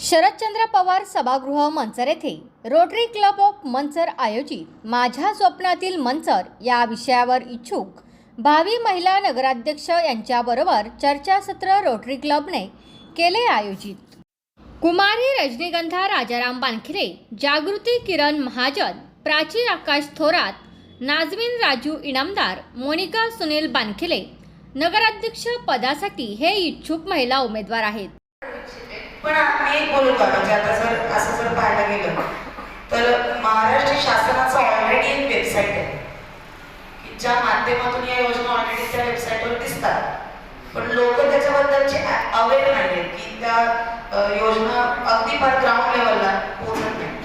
शरदचंद्र पवार सभागृह मंचर येथे rotary club of Manchar आयोजित माझ्या स्वप्नातील मंचर या विषयावर इच्छुक भावी महिला नगराध्यक्ष यांच्याबरोबर चर्चासत्र रोटरी क्लबने केले आयोजित. कुमारी रजनीगंधा राजाराम बानखिरे जागृती किरण महाजन प्राची आकाश थोरात नाजमीन राजू इनामदार मोनिका सुनील बानखिले नगराध्यक्ष पदासाठी हे इच्छुक महिला उमेदवार आहेत. पण मी एक बोलू का म्हणजे आता जर असं जर पाहायला गेलं तर महाराष्ट्र शासनाचं ऑलरेडी एक वेबसाईट आहे. की ज्या माध्यमातून या योजना ऑलरेडी त्या वेबसाईटवर दिसतात. पण लोक त्याच्याबद्दलचे अवेअर नाही आहेत की त्या योजना अगदी फार ग्राउंड लेवलला पोहोचत नाही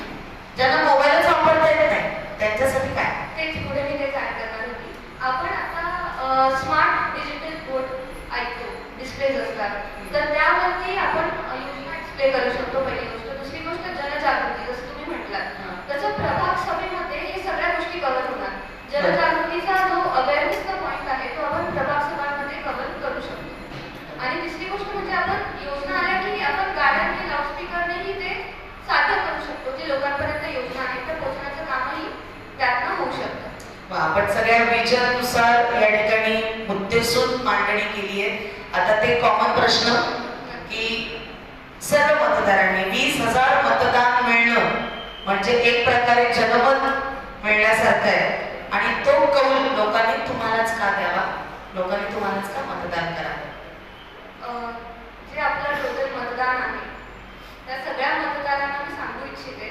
ज्यांना मोबाईल वापरता येत नाही त्यांच्यासाठी काय तेच पुढे मी तेच ऍड करणार होती आपण आता स्मार्ट डिजिटल बोर्ड ऐकतो डिस्प्लेज असतात तर त्यावरती आपण अ, डिस्प्ले करू शकतो पहिली गोष्ट. दुसरी गोष्ट जनजागृती जसं तुम्ही म्हटलात. तसं प्रभाग सभेमध्ये हे सगळ्या गोष्टी कव्हर होणार. जनजागृतीचा जो अवेअरनेसचा पॉईंट आहे तो आपण प्रभाग सभांमध्ये कव्हर करू शकतो. आणि तिसरी गोष्ट म्हणजे आपण योजना आल्या की आपण गाड्यांनी लाऊडस्पीकरनेही ते सादर करू शकतो. जे लोकांपर्यंत योजना आहेत त्या पोहोचण्याचं कामही त्यातनं होऊ शकतं. आपण सगळ्या विजयानुसार या ठिकाणी मुद्देसूद मांडणी केली आहे. आता ते कॉमन प्रश्न की सर्व मतदारांनी वीस हजार मतदान मिळणं म्हणजे एक प्रकारे जनमत मिळण्यासारखं आहे. आणि तो कौल लोकांनी तुम्हालाच का द्यावा? लोकांनी तुम्हालाच का मतदान करावं? अं, जे आपलं टोटल मतदान आहे त्या सगळ्या मतदारांना मी सांगू इच्छिते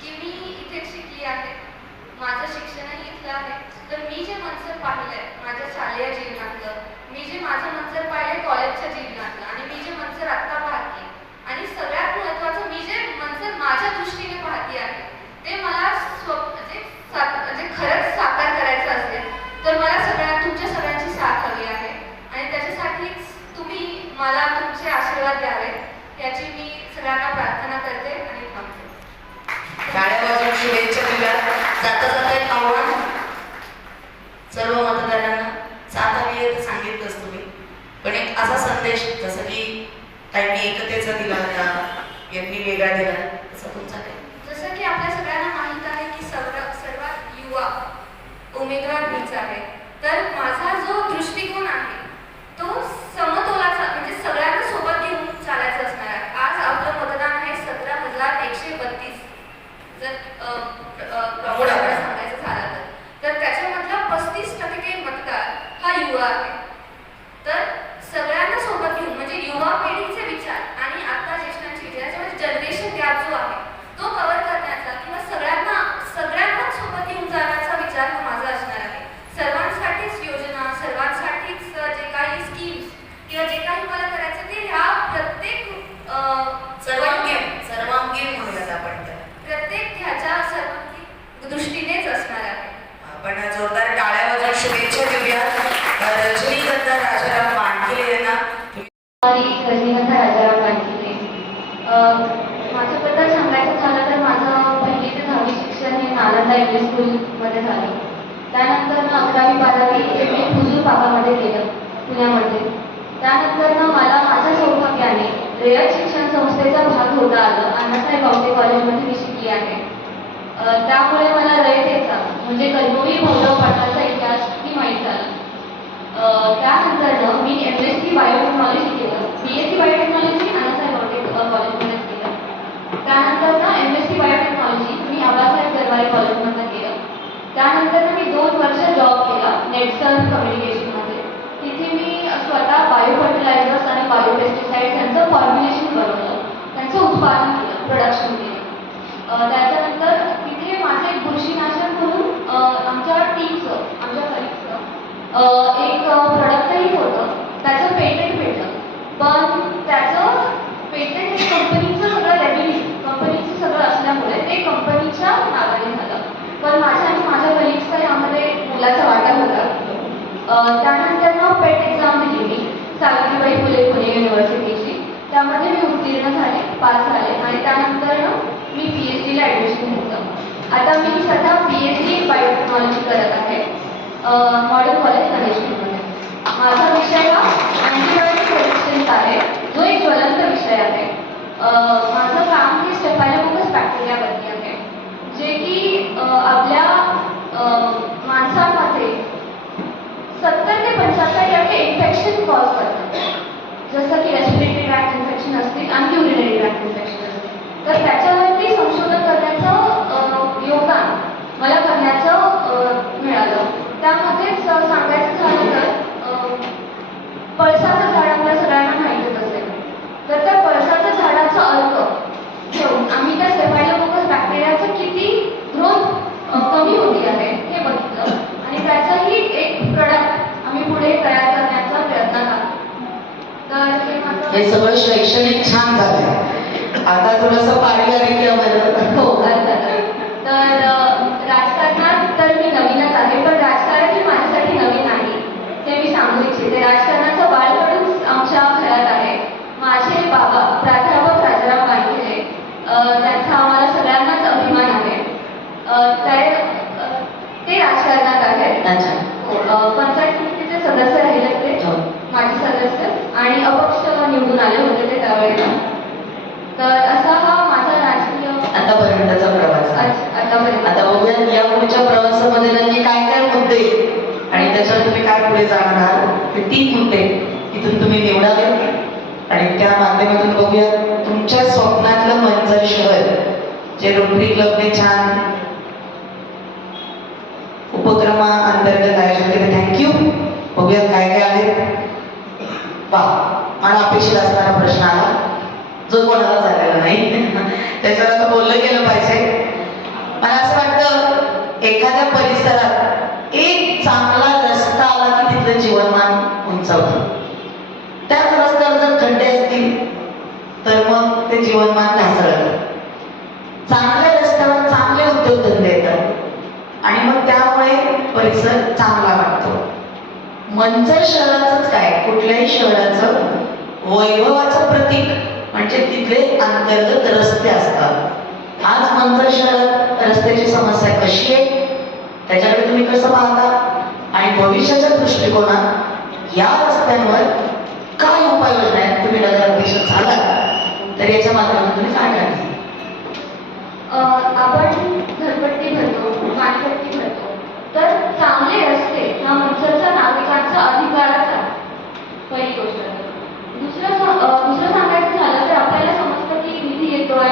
की मी इथे शिकली आहे माझं शिक्षणही इथलं आहे तर मी जे मंचर पाहिलंय माझ्या शालेय जीवनातलं मी जे माझं मंचर पाहिलंय कॉलेजच्या जीवनातलं आणि मी जे मंचर आत्ता पाहते आणि सगळ्यात महत्त्वाचं मी जे मंचर माझ्या दृष्टीने पाहते आहे ते मला स्वप्न म्हणजे सा- म्हणजे खरंच साकार करायचं असेल तर मला सगळ्या तुमच्या सगळ्यांची साथ हवी आहे आणि त्याच्यासाठीच तुम्ही मला तुमचे आशीर्वाद द्यावेत याची मी सगळ्यांना प्रार्थना करते आणि थांबते. टाळ्या वाजवून शुभेच्छा दिल्या. जाता जाता एक आव्हान. सर्व मतदारांना साथ हवी आहे सांगितलंच तुम्ही पण एक असा संदेश जसं की त्यांनी एकतेचा दिला होता यांनी वेगळा दिला तसा तुमचा काय? जसं की आपल्या सगळ्यांना माहीत आहे की सर्व सर्वात युवा उमेदवार मीच आहे तर माझा जो दृष्टिकोन आहे तो समतोलाचा म्हणजे सगळ्यांना सोबत घेऊन चालायचं असणार आहे आज आपलं मतदान आहे सतरा हजार एकशे बत्तीस जर अ, अ, प्रॉपर आकडा सांगायचं झालं तर त्याच्यामधला पस्तीस टक्के मतदार हा युवा आहे तर सगळ्यांना सोबत घेऊन म्हणजे युवा पिढीचे विचार आणि आता ज्येष्ठांचे विचार याच्यामध्ये जनरेशन गॅप जो आहे तो कव्हर करण्याचा किंवा सगळ्यांना सगळ्यांना सोबत घेऊन जाण्याचा विचार हा माझा असणार आहे सर्वांसाठीच योजना सर्वांसाठीच अ, जे काही स्कीम्स किंवा जे काही मला करायचं ते ह्या प्रत्येक अ, सर्वांगीण सर्वांगीण म्हणूयात आपण त्याला प्रत्येक ह्याच्या सर्वांगीण दृष्टीनेच असणार आहे आपण जोरदार टाळ्या वाजवून शुभेच्छा देऊया रजनीगंधा राजाराम मांडकिले यांना आणि रजनीगंधा राजाराम पाटील माझ्याबद्दल सांगायचं झालं तर माझं पहिली ते दहावी शिक्षण हे नालंदा इंग्लिश स्कूलमध्ये झालं त्यानंतर मग अकरावी बारावी एम हुजूर बाबामध्ये केलं पुण्यामध्ये. त्यानंतर मला माझ्या सौभाग्याने रेअर शिक्षण संस्थेचा भाग होता आलं अण्णासाहेब बावते कॉलेजमध्ये मी शिकली आहे. त्यामुळे मला रयतेचा म्हणजे कलबुरी भाऊराव पाटलाचा इतिहास ही माहीत झाला. त्यानंतर मी एम एस सी बायोटेक्नॉलॉजी केलं. B S C biotechnology Annasaheb Bawte कॉलेजमध्येच केलं. त्यानंतर ना एम एस सी बायोटेक्नॉलॉजी मी आबासाहेब दरबारी कॉलेजमध्ये त्यानंतर मी दोन वर्ष जॉब केला नेटसन कम्युनिकेशनमध्ये तिथे मी स्वतः बायो फर्टिलायझर्स आणि बायो पेस्टिसाइड्स यांचं फॉर्म्युलेशन बनवलं त्यांचं उत्पादन केलं प्रोडक्शन केलं. त्याच्यानंतर तिथे माझं एक बुरशीनाशक पुणे युनिव्हर्सिटीची त्यामध्ये मी उत्तीर्ण झाले पास झाले आणि त्यानंतर मी पी एच डीला ॲडमिशन घेतलं. आता मी सध्या पी एच डी बायोटेक्नॉलॉजी करत आहे. मॉडेल कॉलेज मॅनेजमेंटमध्ये माझा विषय हा अँटीबायोटिक रेजिस्टन्स आहे. जो एक ज्वलंत विषय आहे. माझं काम हे स्टेफायलोकोकस बॅक्टेरियावरती आहे. जे की आपल्या माणसामध्ये सत्तर ते पंच्याहत्तर टक्के इन्फेक्शन कॉज करतात. जसं की रेस्पिरेटरी ट्रॅक्ट इन्फेक्शन असतील आणि युरिनरी ट्रॅक्ट इन्फेक्शन असतील. तर त्याच्यावरती संशोधन करण्याचं योगदान मला करण्याचं मिळालं. त्यामध्येच सांगायचं झालं तर पळसा हे सगळं शैक्षणिक छान झालं आता थोडंसं पारिवारिक यावं हो अर्थातच. तर अ, राजकारणात तर मी नवीनच आहे पण राजकारण हे माझ्यासाठी नवीन नाही ते मी सांगू इच्छिते राजकारणाचं बाळकडून आमच्या घरात आहे माझे बाबा प्राध्यापक राजाराम वानखेडे अ, त्यांचा आम्हाला सगळ्यांनाच अभिमान आहे अ, ते अ, ते राजकारणात आहेत अच्छा हो, अ, पंचायत समितीचे सदस्य राहिले ते हो. माजी सदस्य आणि अपक्ष निवडून आले त्यावेळेला तर असा हा माझा राजकीय आतापर्यंतचा प्रवास आतापर्यंत. आता बघूया या पुढच्या प्रवासामध्ये नक्की काय काय मुद्दे आणि त्याच्यावर तुम्ही काय पुढे जाणार आहात? ते तीन मुद्दे तिथून तुम्ही निवडावे. आणि त्या माध्यमातून बघूया तुमच्या स्वप्नातलं मंचर शहर जे रोटरी क्लबने छान उपक्रमा अंतर्गत आयोजन केलं. थँक्यू बघूया काय काय आहेत. वा मला अपेक्षित असणारा प्रश्न आला. जो कोणाला झालेला नाही. त्याच्यावर असं बोललं गेलं पाहिजे. मला असं वाटतं एखाद्या परिसरात एक चांगला रस्ता आला की तिथलं जीवनमान उंचावतं. त्याच रस्त्यावर जर खड्डे असतील तर मग ते जीवनमान ढासळतं. चांगल्या रस्त्यावर चांगले उद्योगधंदे येतात. आणि मग त्यामुळे परिसर चांगला वाटतो. मंचर शहराचंच काय? कुठल्याही शहराचं वैभवाचं प्रतीक म्हणजे तिथले अंतर्गत रस्ते असतात. आज मंचर शहरात रस्त्याची समस्या कशी आहे? त्याच्याकडे तुम्ही कसं पाहता? आणि भविष्याच्या दृष्टिकोनात या रस्त्यांवर काय उपाययोजना आहेत? तुम्ही नगराध्यक्ष झाला तर याच्या माध्यमातून तुम्ही काय करायचं आपण घरपट्टी भरतो पाणपट्टी भरतो तर चांगले रस्ते हा मनसरचा नागरिकांचा अधिकारच आहे पहिली गोष्ट दुसरं सा- अ, दुसरं सांगायचं झालं तर आपल्याला समजतं की निधी येतोय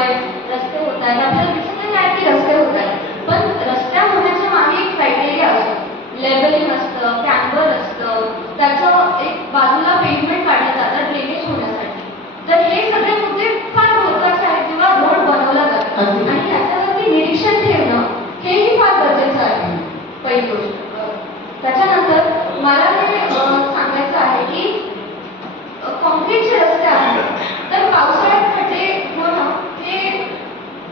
रस्ते होत आहेत आपल्याला दिसत नाही आहे की रस्ते होत आहेत पण रस्त्या होण्याच्या मागे एक क्रायटेरिया असतो लेबलिंग असतं कॅम्बर असतं त्याचं एक बाजूला पेव्हमेंट काढलं जातं ड्रेनेज होण्यासाठी तर हे सगळे मुद्दे फार महत्त्वाचे आहेत जेव्हा रोड बनवला जातो अगदी. आणि याच्यावरती निरीक्षण ठेवणं हेही फार गरजेचं आहे पहिली गोष्ट अ, त्याच्यानंतर मला हे अ, सांगायचं आहे की अ, काँक्रीटचे रस्ते आहेत तर पावसाळ्यात खड्डे होणं हे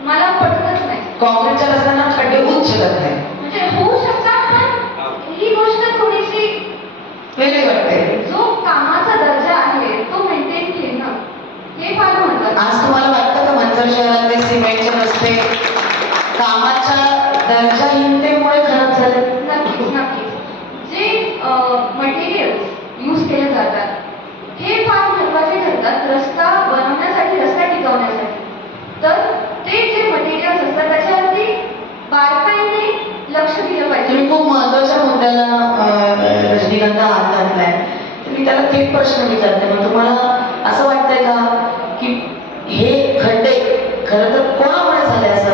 मला पटतच नाही काँग्रेसच्या रस्त्यांना खड्डे होऊच शकत नाही म्हणजे होऊ शकतात पण ही गोष्ट थोडीशी वेगळी वाटते. जो कामाचा दर्जा आहे तो मेंटेन ठेवणं हे फार महत्वाचं आज तुम्हाला वाटतं का मंचर शहरातले सिमेंटचे रस्ते कामाच्या दर्जाहीनतेमुळे खराब झाले नक्कीच नक्कीच जे मटेरियल्स यूज केले जातात हे फार महत्त्वाचे ठरतात रस्ता बनवण्यासाठी रस्ता टिकवण्यासाठी तर ते जे मटेरियल्स असतात त्याच्यावरती बारकाईने लक्ष दिलं पाहिजे तुम्ही खूप आपल्याला मुद्द्याला अं, रजनीकांत हात घातलाय तर मी त्याला थेट प्रश्न विचारते. मग तुम्हाला असं वाटतंय का की हे खड्डे खरं तर कोणामुळे झाले असं?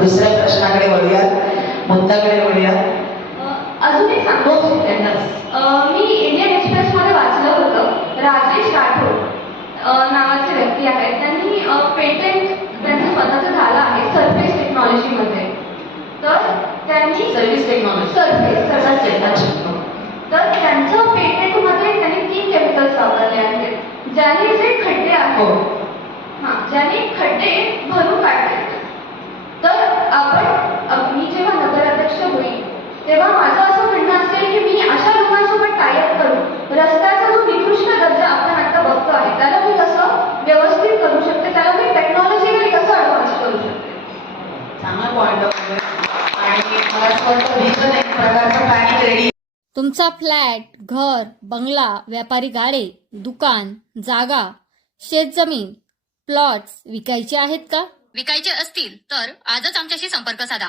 दुसऱ्या प्रश्नाकडे वळूया मुद्दाकडे वळूया अजून एक सांगतो मी इंडियन एक्सप्रेसमध्ये वाचलं होतं राजेश राठोड नावाचे व्यक्ती आहेत. त्यांनी पेटंट त्यांचं स्वतःचं झालं आहे सरफेस टेक्नॉलॉजीमध्ये तर त्यांनी सर्व्हिस टेक्नॉलॉजी सरफेस सरफेस तर त्यांचं पेटंटमध्ये त्यांनी तीन केमिकल्स वापरले आहेत. ज्याने जे खड्डे हो. आहेत हा ज्याने खड्डे भरून तेव्हा माझं असं म्हणणं असेल की मी अशा लोकांसोबत टायअप करून रस्त्याचा जो निकृष्ट दर्जा आपण आता बघतो आहे त्याला मी कसं व्यवस्थित करू शकते? त्याला मी टेक्नॉलॉजीकडे कसं ॲडव्हान्स करू शकते? चांगला पॉईंट ऑफ आणि मला असं वाटतं पण एक प्रकारचं पॅनिक रेडी तुमचा फ्लॅट घर बंगला व्यापारी गाडे दुकान जागा शेतजमीन प्लॉट्स विकायचे आहेत का? विकायचे असतील तर आजच आमच्याशी संपर्क साधा.